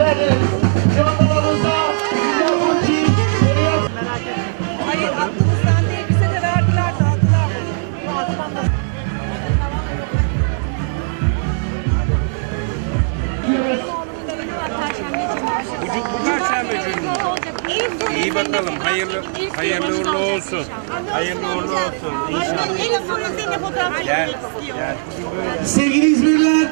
ederiz. Yollarımızda Güzel Koçi, Feyyaz Hayır aklımızdan değil bize de verdiler dağıttılar. İyi bakalım. Hayırlı hayırlı uğurlu olsun. Hayırlı uğurlu olsun. İnşallah. En son seninle fotoğraf Gel. çekmek istiyor. Gel. Sevgili İzmirliler,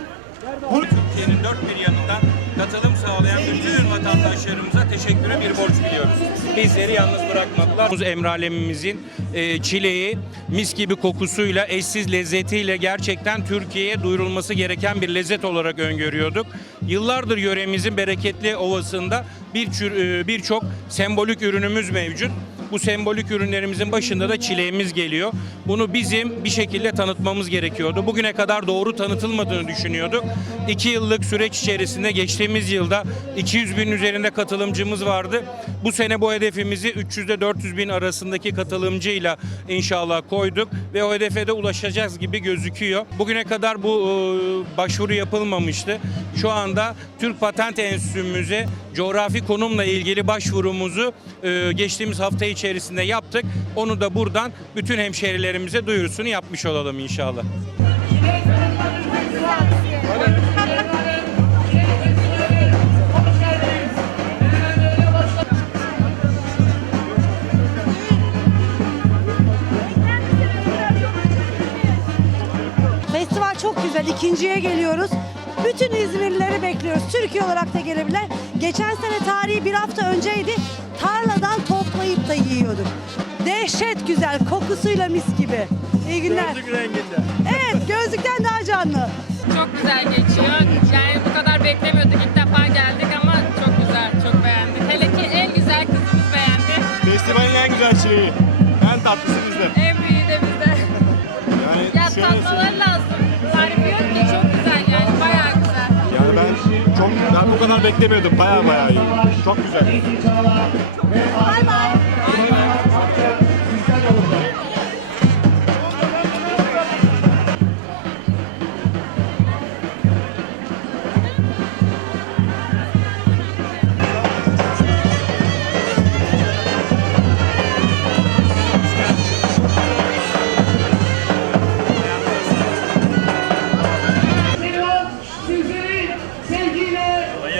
Türkiye'nin dört bir yanından katılım sağlayan bütün vatandaşlarımıza teşekkürü bir borç biliyoruz. Bizleri yalnız bırakmadılar. Biz Emre Alemimizin e, çileği mis gibi kokusuyla, eşsiz lezzetiyle gerçekten Türkiye'ye duyurulması gereken bir lezzet olarak öngörüyorduk. Yıllardır yöremizin bereketli ovasında bir e, birçok sembolik ürünümüz mevcut. Bu sembolik ürünlerimizin başında da çileğimiz geliyor. Bunu bizim bir şekilde tanıtmamız gerekiyordu. Bugüne kadar doğru tanıtılmadığını düşünüyorduk. İki yıllık süreç içerisinde geçtiğimiz yılda 200 bin üzerinde katılımcımız vardı. Bu sene bu hedefimizi 300 ile 400 bin arasındaki katılımcıyla inşallah koyduk ve o hedefe de ulaşacağız gibi gözüküyor. Bugüne kadar bu e, başvuru yapılmamıştı. Şu anda Türk Patent Enstitümüze coğrafi konumla ilgili başvurumuzu e, geçtiğimiz hafta içerisinde yaptık. Onu da buradan bütün hemşerilerimize duyurusunu yapmış olalım inşallah. Festival çok güzel. İkinciye geliyoruz. Bütün İzmirlileri bekliyoruz. Türkiye olarak da gelebilir. Geçen sene tarihi bir hafta önceydi. Tarladan toplayıp da yiyorduk. Dehşet güzel. Kokusuyla mis gibi. İyi günler. renginde. Evet gözlükten daha canlı. Çok güzel geçiyor. Yani bu kadar beklemiyorduk. İlk defa geldik ama çok güzel, çok beğendik. Hele ki en güzel kızımız beğendi. Festivalin en güzel şeyi. En tatlısı bizde. En büyüğü de bizde. Yani Ya tatmaları lazım. Çok ben bu kadar beklemiyordum. Baya baya iyi. Çok güzel. Bay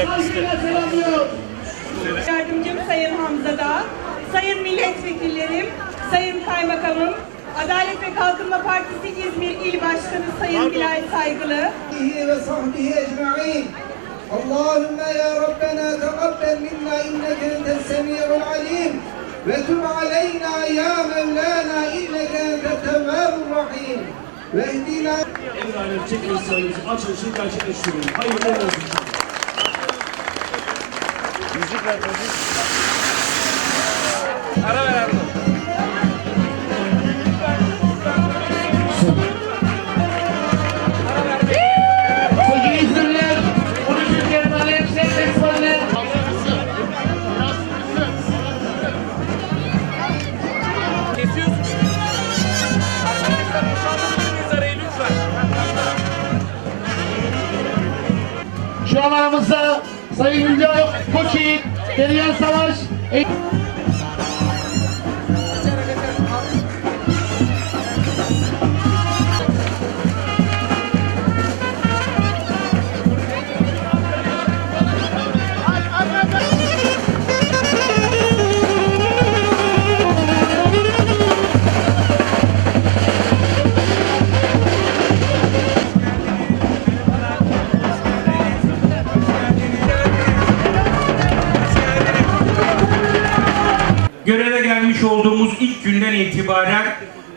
Saygıyla. Yardımcım Sayın Hamza Dağ, Sayın Milletvekillerim, Sayın Kaymakamım, Adalet ve Kalkınma Partisi İzmir İl Başkanı Sayın Pardon. Bilal Saygılı. Allahümme ya Rabbena teqabbel minna inneke entes semi'ul alim. Ve tüm aleyna ya Mevlana inneke entes tevvabur rahim. Ve ihdina. Emre Alem Çekil Sayımız açılışını gerçekleştiriyor. Hayırlı olsun. Kesiyorsun. Arkadaşlar boşaltabilir miyiz arayı lütfen? şu an aramızda Sayın Hülya Koçyiğit, Perihan Savaş, olduğumuz ilk günden itibaren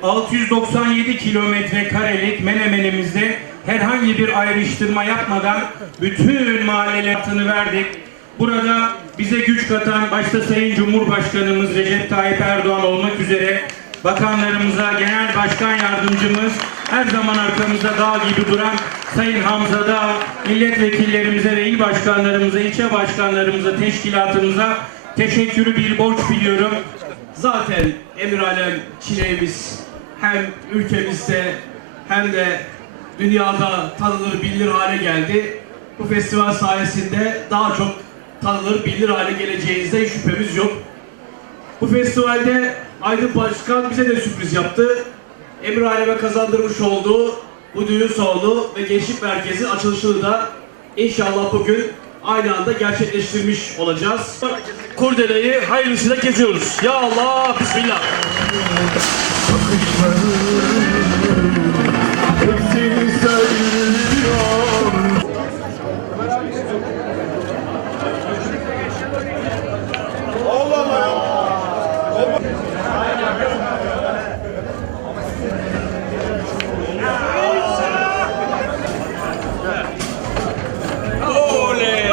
697 kilometre karelik Menemen'imizde herhangi bir ayrıştırma yapmadan bütün mahalleler hattını verdik. Burada bize güç katan başta Sayın Cumhurbaşkanımız Recep Tayyip Erdoğan olmak üzere bakanlarımıza, genel başkan yardımcımız, her zaman arkamızda dağ gibi duran Sayın Hamza Dağ, milletvekillerimize ve il başkanlarımıza, ilçe başkanlarımıza, teşkilatımıza teşekkürü bir borç biliyorum. Zaten Emir Alem çileğimiz hem ülkemizde hem de dünyada tanınır bilinir hale geldi. Bu festival sayesinde daha çok tanınır, bilinir hale geleceğinizde şüphemiz yok. Bu festivalde Aydın Başkan bize de sürpriz yaptı. Emir Alem'e kazandırmış olduğu bu düğün salonu ve gençlik merkezinin açılışını da inşallah bugün aynı anda gerçekleştirmiş olacağız kurdeleyi hayırlısıyla kesiyoruz. Ya Allah, Bismillah. Oley!